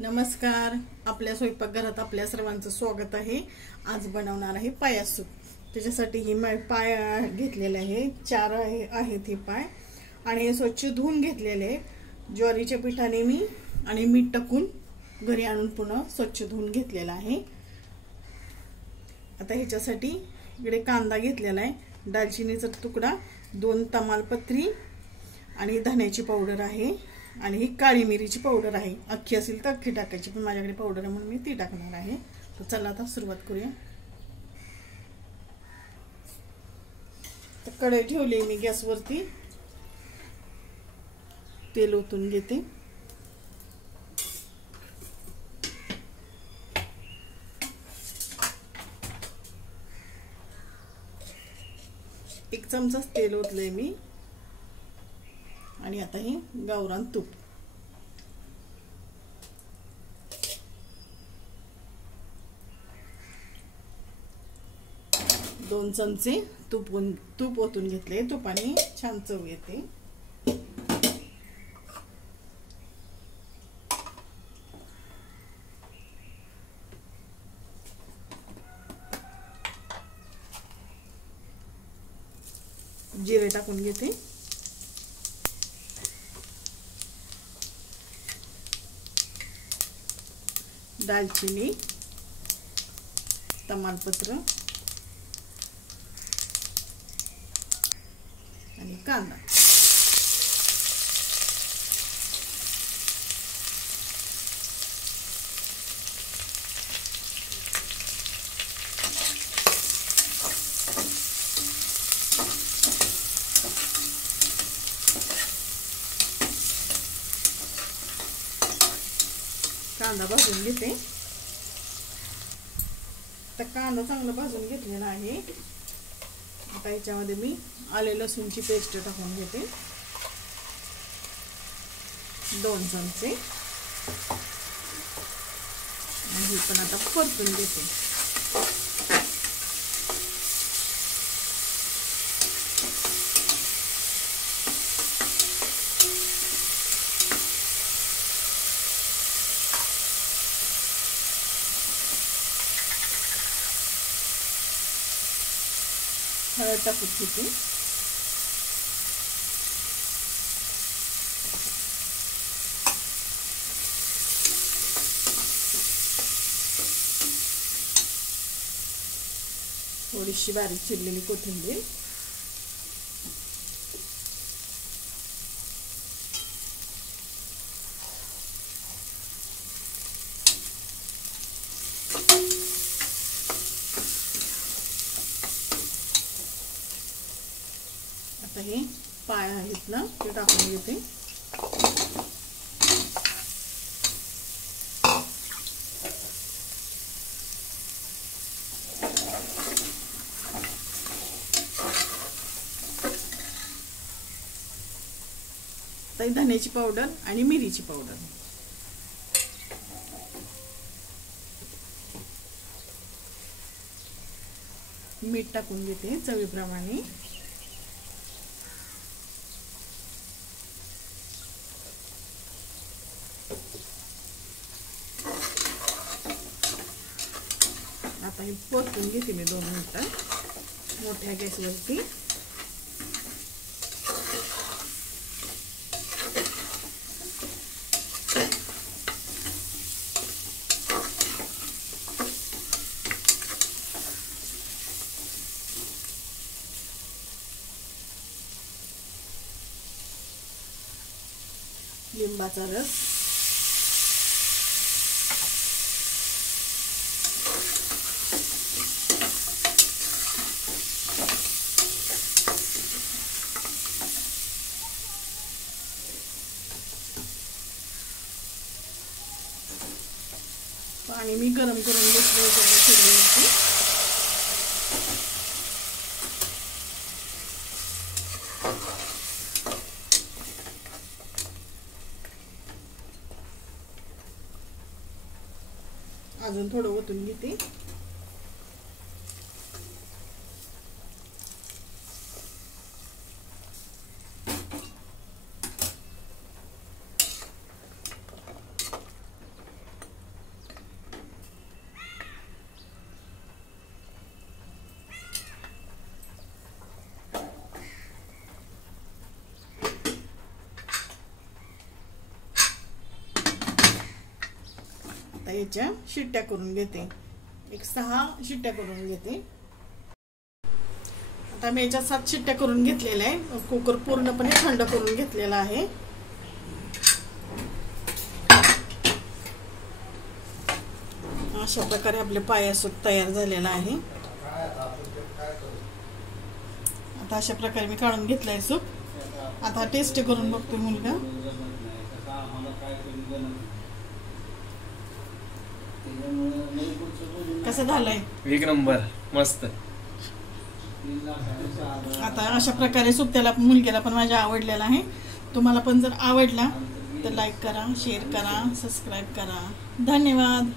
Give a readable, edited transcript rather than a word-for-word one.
नमस्कार. आपल्या स्वयंपाकघरात आपल्या सर्वांचं स्वागत आहे. आज बनवणार आहे पाया सूप. त्याच्यासाठी ही पाय घेतलेले आहे. 4 आहेत हे पाय आणि हे स्वच्छ धुवून घेतलेले. ज्वारीच्या पिठाने मी आणि मीठ टाकून घरी आणून पुन्हा स्वच्छ धुवून घेतलेला आहे. आता ह्याच्यासाठी इकडे कांदा घेतलेला आहे, दालचिनीचा तुकडा, 2 तमालपत्री आणि धण्याची पावडर आहे आणि ही काळी मिरीची पावडर आहे. अख्खी असेल तर अख्खी टाकायची, पण माझ्याकडे पावडर आहे म्हणून मी ती टाकणार आहे. तर चला आता सुरुवात करूया. तर कढई ठेवली मी गॅसवरती. तेल ओतून घेते. एक चमचा तेल ओतलंय मी आणि आता हे गावरान तूप. दोन चमचे तूप ओतून घेतले. तुपाने छान चव येते. जिरे टाकून घेते. दालचिनी, तमालपत्र आणि कांदा. कांदा भाजून घेते. तर कांदा चांगला भाजून घेतलेला आहे. आता याच्यामध्ये मी आले लसूणची पेस्ट टाकून घेते, 2 चमचे. आणि पण आता परतून घेते. हळद टाकून घेते. थोडीशी बारीक चिरलेली कोथिंबीर. आता हे पाय आहेत ना, ते टाकून घेते. आता धण्याची पावडर आणि मिरीची पावडर. मीठ टाकून घेते चवीप्रमाणे. आता हे परतून घेते मी 2 मिनिटं मोठ्या गॅसवरती. लिंबाचा रस, पाणी मी गरम करून घेतलं होतं. अजून थोडं ओतून घेते. आता याच्या शिट्ट्या करून घेते, एक 6 शिट्ट्या करून घेते। आता मी याच्या 7 शिट्ट्या करून घेतलेल्या आहे। कुकर पूर्णपणे थंड करून घेतलेला आहे। अशा प्रकारे आपले पायासूप तयार झालेला आहे। आता अशा प्रकारे मी काढून घेतलाय सूप। आता टेस्ट करून बघतोय मुलगा। कसं झालंय? एक नंबर, मस्त। आता अशा प्रकारे सूप त्याला मुलग्याला पण माझ्या आवडलेला आहे। तुम्हाला पण जर आवडला तर लाईक करा, शेअर करा, सबस्क्राईब करा। धन्यवाद।